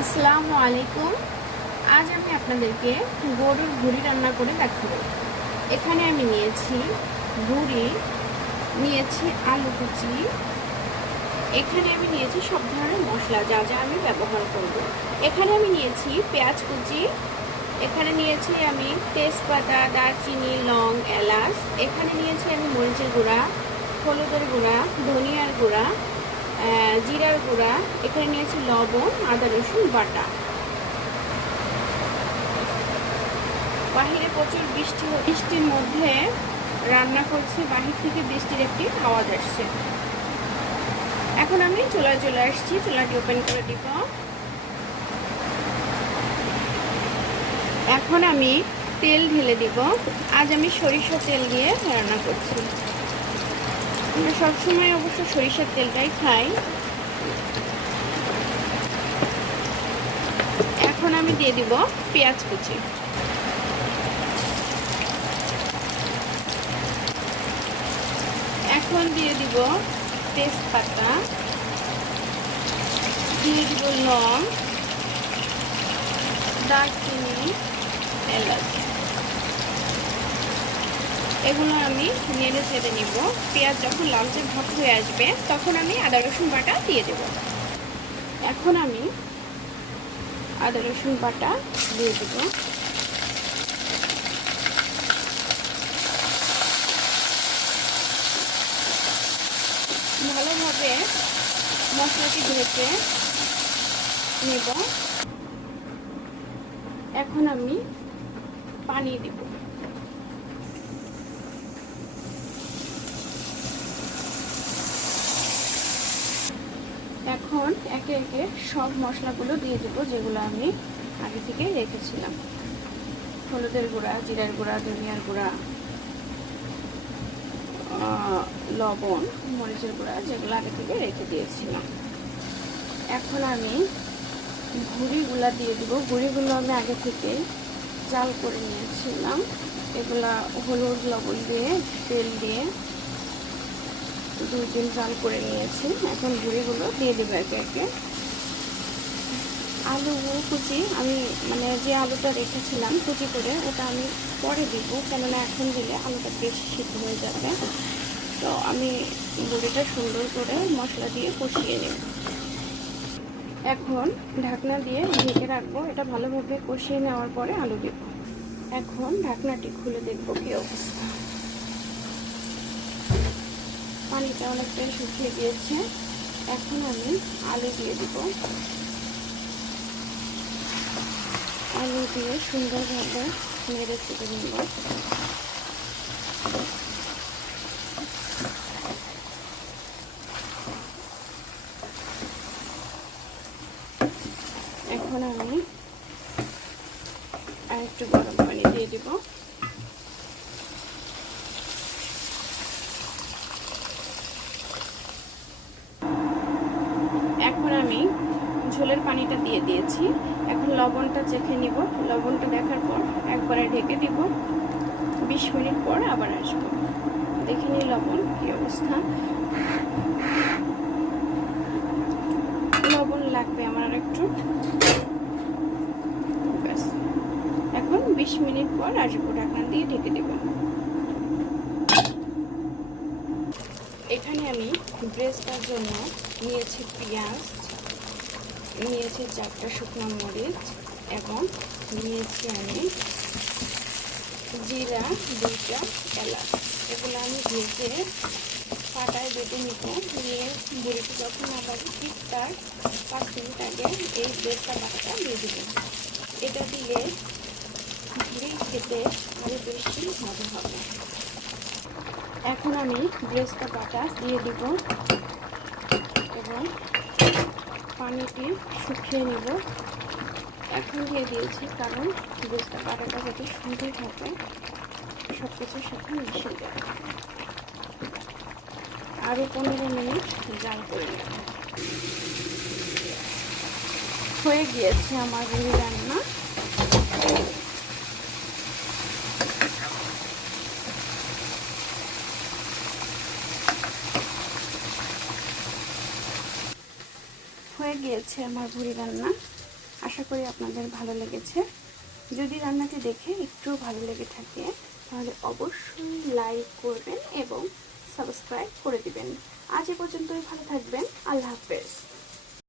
আসসালামু আলাইকুম। আজ আমি আপনাদেরকে গরুর ভুঁড়ি রান্না করে দেখাবো। এখানে আমি নিয়েছি ভুঁড়ি, নিয়েছি আলু কুচি, এখানে আমি নিয়েছি সব ধরনের মশলা যা যা আমি ব্যবহার করব। এখানে আমি নিয়েছি পেঁয়াজ কুচি, এখানে নিয়েছি আমি তেজপাতা, দারচিনি, লং, এলাচ, এখানে নিয়েছি আমি মরিচের গুঁড়া, হলুদের গুঁড়া, ধনিয়ার গুঁড়া, জিরার গুঁড়া, এখানে নিয়েছি লবণ, আদা রসুন বাটা। বাহিরে প্রচুর বৃষ্টি, বৃষ্টির মধ্যে রান্না করছি, বাহির থেকে বৃষ্টির একটি আওয়াজ আসছে। এখন আমি চুলায় চলে আসছি, চুলাটি ওপেন করে দিব। এখন আমি তেল ঢেলে দিব। আজ আমি সরিষার তেল দিয়ে রান্না করছি। আমরা সবসময় অবশ্য সরিষার তেলটাই খাই। এখন আমি দিয়ে দিব পেঁয়াজ কুচি। এখন দিয়ে দিব তেজপাতা, দিয়ে দিব লং, দারচিনি, এলাচ। এগুলো আমি নেড়ে চেড়ে নিব। পেঁয়াজ যখন লালচে ভাব হয়ে আসবে তখন আমি আদা রসুন বাটা দিয়ে দেব। এখন আমি আদা রসুন বাটা দিয়ে দেব। ভালোভাবে মশলাটি ভেজে নেব। এখন আমি পানি দেব। এখন একে একে সব মশলাগুলো দিয়ে দেব যেগুলো আমি আগে থেকে রেখেছিলাম। হলুদের গুঁড়া, জিরার গুঁড়া, ধনিয়ার গুঁড়া, লবণ, মরিচের গুঁড়া, যেগুলো আগে থেকে রেখে দিয়েছিলাম। এখন আমি ভুঁড়িগুলা দিয়ে দিব। ভুঁড়িগুলো আমি আগে থেকে জাল করে নিয়েছিলাম। এগুলা হলুদ লবণ দিয়ে তেল দিয়ে 2 দিন জাল করে নিয়েছি। এখন ভুঁড়িগুলো দিয়ে দিব একে একে। আলু কুচি আমি যে আলুটা রেখেছিলাম কুচি করে, ওটা আমি পরে দিব, কেননা এখন দিলে আলুটা বেশি সিদ্ধ হয়ে যাবে। তো আমি ভুঁড়িটা সুন্দর করে মশলা দিয়ে কষিয়ে নেব। এখন ঢাকনা দিয়ে ঢেকে রাখবো। এটা ভালোভাবে কষিয়ে নেওয়ার পরে আলু দেব। এখন ঢাকনাটি খুলে দেখবো কি অবস্থা। পানিটা অনেকটাই শুকিয়ে গিয়েছে। এখন আমি আলু দিয়ে দিব। আলু দিয়ে সুন্দরভাবে নেড়ে চেড়ে নেব। এখন আমি আরেকটু গরম পানি দিয়ে দিব। এখন আমি ঝোলের পানিটা দিয়ে দিয়েছি। এখন লবণটা চেখে নিব। লবণটা দেখার পর একবারে ঢেকে দিব। 20 মিনিট পর আবার আসবো। দেখে নিই লবণ কি অবস্থা। লবণ লাগবে আমার আর একটু। ব্যাস, এখন 20 মিনিট পর আসবো। ঢাকনা দিয়ে ঢেকে দেব। এখানে আমি ব্রেস্তার জন্য নিয়েছি পেঁয়াজ, নিয়েছি 4টা শুকনো মরিচ, এবং নিয়েছি আমি জিরা, 2টা এলাচ। এগুলো আমি ভেজে পাটায় বেটে নিব। নিয়ে বুড়িটি যখন আবার ঠিক তার 5 মিনিট আগে এই ব্রেস্তা বাটাটা দিয়ে দেব। এটা দিলে ভুঁড়ি খেতে আরও বেশি মজা হবে। এখন আমি ব্রেস্তা বাটা দিয়ে দিব এবং পানিটি শুকিয়ে নিব। এখন দিয়ে দিয়েছি কারণ ব্রেস্তা বাটাটা যাতে সুন্দর থাকে, সব কিছুর সাথে মিশে যাবে। আরও 15 মিনিট জাল করে নেব। হয়ে গিয়েছে আমার ভুঁড়ি রান্না। হয়ে গিয়েছে আমার ভুঁড়ি রান্না। আশা করি আপনাদের ভালো লেগেছে। যদি রান্নাটি দেখে একটু ভালো লেগে থাকে তাহলে অবশ্যই লাইক করবেন এবং সাবস্ক্রাইব করে দিবেন। আজ এ পর্যন্তই, ভালো থাকবেন। আল্লাহ হাফেজ।